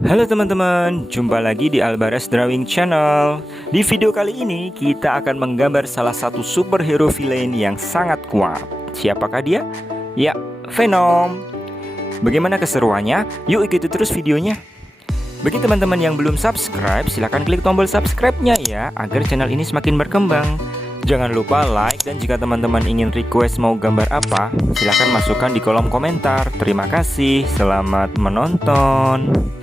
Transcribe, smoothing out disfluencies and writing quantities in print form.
Halo teman-teman, jumpa lagi di Albares Drawing Channel. Di video kali ini kita akan menggambar salah satu superhero villain yang sangat kuat. Siapakah dia? Ya, Venom. Bagaimana keseruannya? Yuk ikuti terus videonya. Bagi teman-teman yang belum subscribe, silahkan klik tombol subscribe-nya ya, agar channel ini semakin berkembang. Jangan lupa like, dan jika teman-teman ingin request mau gambar apa, silahkan masukkan di kolom komentar. Terima kasih, selamat menonton.